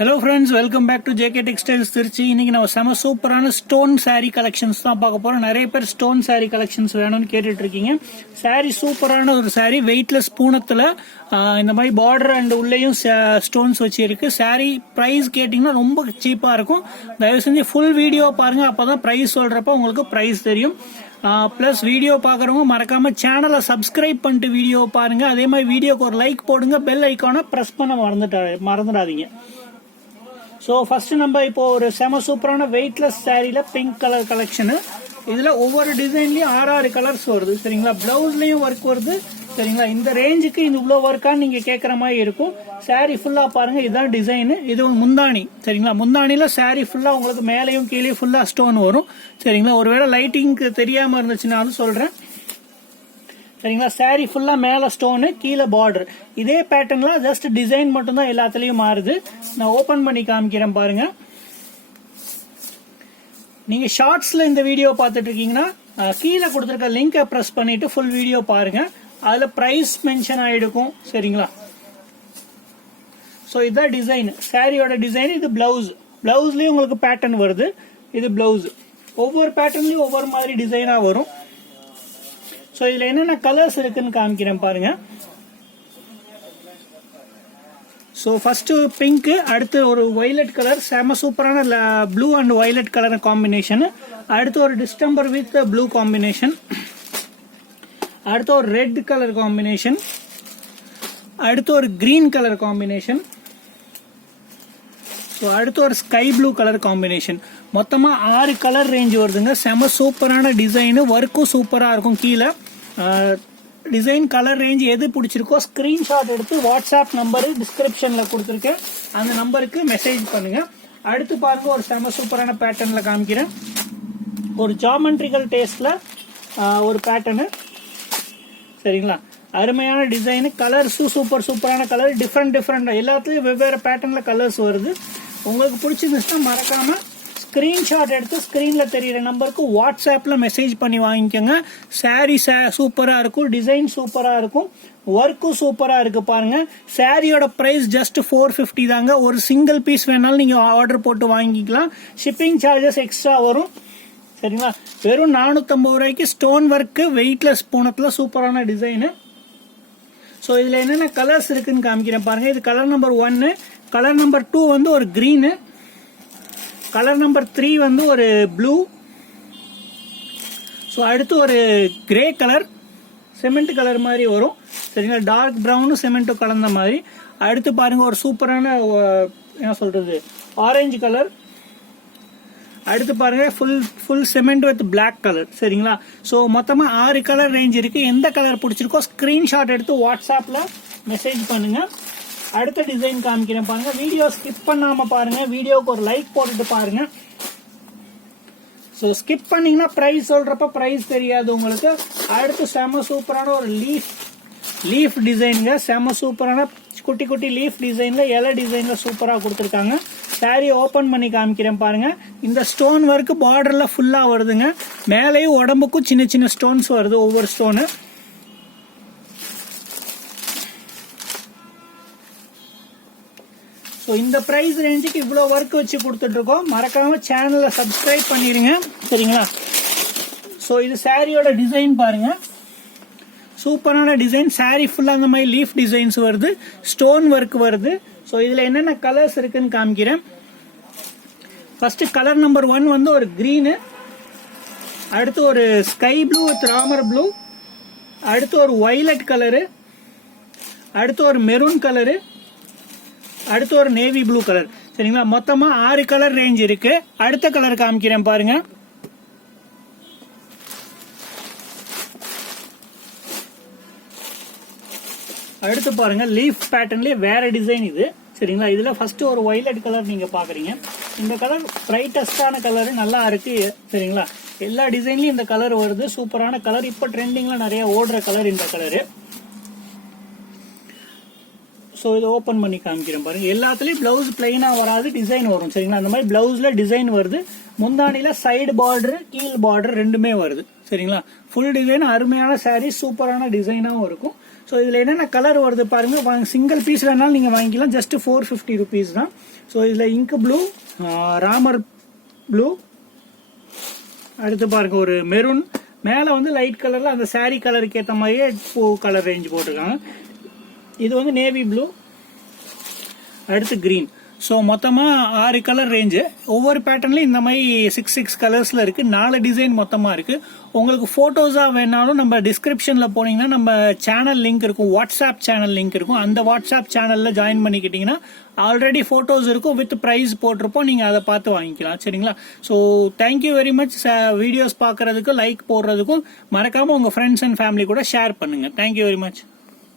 Hello friends, welcome back to JK Textiles Trichy. இன்னைக்கு நம்ம செம சூப்பரான ஸ்டோன் saree கலெக்ஷன்ஸ் தான் பார்க்க போறோம். நிறைய பேர் ஸ்டோன் saree கலெக்ஷன்ஸ் வேணும்னு கேட்டுட்டு இருக்கீங்க. saree சூப்பரான ஒரு saree, வெயிட்லெஸ் பூனத்துல இந்த மாதிரி பார்டர் அண்ட் உள்ளேயும் ஸ்டோன்ஸ் வச்சு இருக்கு. saree பிரைஸ் கேட்டீங்கன்னா ரொம்ப சீப்பா இருக்கும். தயவு செஞ்சு ஃபுல் வீடியோ பாருங்க, அப்பதான் பிரைஸ் சொல்றப்ப உங்களுக்கு பிரைஸ் தெரியும். பிளஸ் வீடியோ பாக்குறவங்க மறக்காம சேனலை சப்ஸ்கிரைப் பண்ணிட்டு வீடியோ பாருங்க. அதே மாதிரி வீடியோக்கு ஒரு லைக் போடுங்க, பெல் ஐக்கானை பிரஸ் பண்ண மறந்துடாதீங்க. ஸோ ஃபர்ஸ்ட் நம்ம இப்போ ஒரு செம சூப்பரான வெயிட்லெஸ் சாரீல பிங்க் கலர் கலெக்ஷனு. இதுல ஒவ்வொரு டிசைன்லயும் 6 கலர்ஸ் வருது சரிங்களா. பிளவுஸ்லயும் ஒர்க் வருது சரிங்களா. இந்த ரேஞ்சுக்கு இது இவ்வளோ ஒர்க்கான்னு நீங்க கேட்கற மாதிரி இருக்கும். சாரீ ஃபுல்லா பாருங்க, இதுதான் டிசைனு. இது முந்தானி சரிங்களா. முந்தானில சாரீ ஃபுல்லா உங்களுக்கு மேலையும் கீழே ஃபுல்லா ஸ்டோன் வரும் சரிங்களா. ஒருவேளை லைட்டிங்க்கு தெரியாம இருந்துச்சுனாலும் சொல்றேன் சரிங்களா. சாரீ ஃபுல்லா மேல ஸ்டோனு, கீழே பார்டர். இதே பேட்டர்ன்ல ஜஸ்ட் டிசைன் மட்டும் தான் எல்லாத்துலயும் மாறுது. நான் ஓபன் பண்ணி காமிக்கிறேன் பாருங்க. நீங்க ஷார்ட்ஸ்ல இந்த வீடியோ பார்த்துட்டு இருக்கீங்கன்னா கீழே கொடுத்துருக்க லிங்கை பிரஸ் பண்ணிட்டு ஃபுல் வீடியோ பாருங்க. அதுல பிரைஸ் மென்ஷன் ஆயிடுக்கும் சரிங்களா. ஸோ இதுதான் டிசைன், சாரியோட டிசைன். இது பிளவுஸ், பிளவுஸ்லயும் உங்களுக்கு பேட்டர்ன் வருது. இது பிளவுஸ். ஒவ்வொரு பேட்டர்ன்லயும் ஒவ்வொரு மாதிரி டிசைனா வரும். ஸோ இதுல என்னென்ன கலர்ஸ் இருக்குன்னு காமிக்கிறேன் பாருங்க. ஸோ ஃபர்ஸ்ட் பிங்க், அடுத்து ஒரு வயலட் கலர், செம சூப்பரான blue and violet colour combination. அடுத்து ஒரு டிஸ்டம்பர் வித் ப்ளூ காம்பினேஷன். அடுத்து ஒரு ரெட் கலர் காம்பினேஷன். அடுத்து ஒரு கிரீன் கலர் காம்பினேஷன். ஸோ அடுத்து ஒரு ஸ்கை ப்ளூ கலர் காம்பினேஷன். மொத்தமா 6 கலர் ரேஞ்ச் வருதுங்க. செம சூப்பரான டிசைன், ஒர்க்கும் சூப்பரா இருக்கும். கீழே டிசைன் கலர் ரேஞ்ச் எது பிடிச்சிருக்கோ ஸ்கிரீன்ஷாட் எடுத்து வாட்ஸ்அப் நம்பர் டிஸ்கிரிப்ஷன்ல கொடுத்துருக்கேன், அந்த நம்பருக்கு மெசேஜ் பண்ணுங்க. அடுத்து பாருங்க, ஒரு செம சூப்பரான பேட்டர்ன்ல காமிக்கிறேன். ஒரு ஜாமெட்ரிக்கல் டேஸ்ட்ல ஒரு பேட்டர்னு சரிங்களா. அருமையான டிசைன், கலர்ஸும் சூப்பரான கலர், டிஃப்ரெண்ட் எல்லாத்துலயும் வெவ்வேறு பேட்டர்ன்ல கலர்ஸ் வருது. உங்களுக்கு பிடிச்சிருந்துச்சுன்னா மறக்காம ஸ்கிரீன்ஷாட் எடுத்து ஸ்கிரீன்ல தெரியுற நம்பருக்கு வாட்ஸ்அப்ல மெசேஜ் பண்ணி வாங்கிக்கோங்க. சாரி சூப்பரா இருக்கும், டிசைன் சூப்பரா இருக்கும், ஒர்க்கும் சூப்பரா இருக்கு பாருங்க. சாரியோட பிரைஸ் ஜஸ்ட் 450 தாங்க. ஒரு சிங்கிள் பீஸ் வேணாலும் நீங்க ஆர்டர் போட்டு வாங்கிக்கலாம். ஷிப்பிங் சார்ஜஸ் எக்ஸ்ட்ரா வரும் சரிங்களா. வெறும் 450 ரூபாய்க்கு ஸ்டோன் ஒர்க் வெயிட்லெஸ் பூனத்துல சூப்பரான டிசைனு. ஸோ இதுல என்னென்ன கலர்ஸ் இருக்குன்னு காமிக்கிறேன் பாருங்க. இது கலர் நம்பர் 1, கலர் நம்பர் 2 வந்து ஒரு கிரீனு, கலர் நம்பர் 3 வந்து ஒரு ப்ளூ. ஸோ அடுத்து ஒரு கிரே கலர், சிமெண்ட் கலர் மாதிரி வரும் சரிங்களா. டார்க் ப்ரௌனும் சிமெண்ட்டும் கலந்த மாதிரி. அடுத்து பாருங்க ஒரு சூப்பரான என்ன சொல்றது ஆரஞ்சு கலர். அடுத்து பாருங்க full cement with black colour சரிங்களா. ஸோ மொத்தமா 6 கலர் ரேஞ்ச் இருக்கு. எந்த கலர் பிடிச்சிருக்கோ ஸ்கிரீன்ஷாட் எடுத்து வாட்ஸ்அப்ல மெசேஜ் பண்ணுங்க. அடுத்த டிசைன் காமிக்கிறேன் பாருங்க. வீடியோ ஸ்கிப் பண்ணாம பாருங்க, வீடியோக்கு ஒரு லைக் போட்டுட்டு பாருங்க. ஸோ ஸ்கிப் பண்ணீங்கன்னா பிரைஸ் சொல்றப்ப பிரைஸ் தெரியாது உங்களுக்கு. அடுத்து செம சூப்பரான ஒரு லீஃப் டிசைனுங்க. செம சூப்பரான குட்டி லீஃப் டிசைன்ல இலை டிசைன்ல சூப்பரா கொடுத்துருக்காங்க. சாரி ஓபன் பண்ணி காமிக்கிறேன் பாருங்க. இந்த ஸ்டோன் ஒர்க் பார்டர்ல ஃபுல்லா வருதுங்க. மேலேயும் உடம்புக்கும் சின்ன ஸ்டோன்ஸ் வருது, ஒவ்வொரு ஸ்டோனு. ஸோ இந்த பிரைஸ் ரேஞ்சுக்கு இவ்வளோ ஒர்க் வச்சு கொடுத்துட்டு இருக்கோம். மறக்காம சேனலை சப்ஸ்கிரைப் பண்ணிருங்க சரிங்களா. ஸோ இது சாரியோட டிசைன் பாருங்க, சூப்பரான டிசைன். சாரி ஃபுல்லா அந்த மாதிரி லீஃப் டிசைன்ஸ் வருது, ஸ்டோன் ஒர்க் வருது. ஸோ இதுல என்னென்ன கலர்ஸ் இருக்குன்னு காமிக்கிறேன். ஃபர்ஸ்ட் கலர் நம்பர் 1 வந்து ஒரு கிரீனு, அடுத்து ஒரு sky blue with Ramar blue, அடுத்து ஒரு வயலட் கலரு, அடுத்து ஒரு மெரூன் கலரு, அடுத்து ஒரு நேவி ப்ளூ கலர் சரிங்களா. மொத்தமா 6 கலர் ரேஞ்ச் இருக்கு. அடுத்த கலர் காமிக்கிறேன் பாருங்க. அடுத்து பாருங்க, லீஃப் பேட்டர்ன்லயே வேற டிசைன் இது சரிங்களா. இதுல ஃபர்ஸ்ட் ஒரு வயலட் கலர் நீங்க பாக்குறீங்க. இந்த கலர் பிரைட்டஸ்டான கலர், நல்லா இருக்கு சரிங்களா. எல்லா டிசைன்லயும் இந்த கலர் வருது, சூப்பரான கலர். இப்ப ட்ரெண்டிங்ல நிறைய ஓடுற கலர் இந்த கலரு. ஸோ இதை ஓப்பன் பண்ணி காமிக்கிறேன் பாருங்க. எல்லாத்துலயும் பிளவுஸ் பிளைனா வராது, டிசைன் வரும் சரிங்களா. அந்த மாதிரி பிளவுஸ்ல டிசைன் வருது. முந்தானில சைடு பார்டர் கீழ் பார்டர் ரெண்டுமே வருது சரிங்களா. ஃபுல் டிசைன், அருமையான சாரீ, சூப்பரான டிசைனாவும் இருக்கும். ஸோ இதில் என்னென்ன கலர் வருது பாருங்கள், சிங்கிள் பீஸ் வேணாலும் நீங்கள் வாங்கிக்கலாம், ஜஸ்ட் 450 rupees தான். ஸோ இதில் இங்க் ப்ளூ, ராமர் ப்ளூ, அடுத்து பாருங்க ஒரு மெரூன், மேலே வந்து லைட் கலரில் அந்த சாரீ கலருக்கு ஏற்ற மாதிரியே பூ கலர் ரேஞ்ச் போட்டிருக்காங்க. இது வந்து நேவி ப்ளூ, அடுத்து கிரீன். ஸோ மொத்தமாக 6 கலர் ரேஞ்சு. ஒவ்வொரு பேட்டர்ன்லையும் இந்த மாதிரி 6 கலர்ஸில் இருக்குது. 4 டிசைன் மொத்தமாக இருக்குது. உங்களுக்கு ஃபோட்டோஸாக வேணாலும் நம்ம டிஸ்கிரிப்ஷனில் போனீங்கன்னா நம்ம சேனல் லிங்க் இருக்கும், வாட்ஸ்அப் சேனல் லிங்க் இருக்கும். அந்த வாட்ஸ்அப் சேனலில் ஜாயின் பண்ணிக்கிட்டிங்கன்னா ஆல்ரெடி ஃபோட்டோஸ் இருக்கும், வித் ப்ரைஸ் போட்டிருப்போம், நீங்கள் அதை பார்த்து வாங்கிக்கலாம். சரிங்களா? So thank you very much. Videos பார்க்குறதுக்கும் லைக் போடுறதுக்கும் மறக்காமல் உங்கள் ஃப்ரெண்ட்ஸ் அண்ட் ஃபேமிலி கூட ஷேர் பண்ணுங்கள். Thank you very much.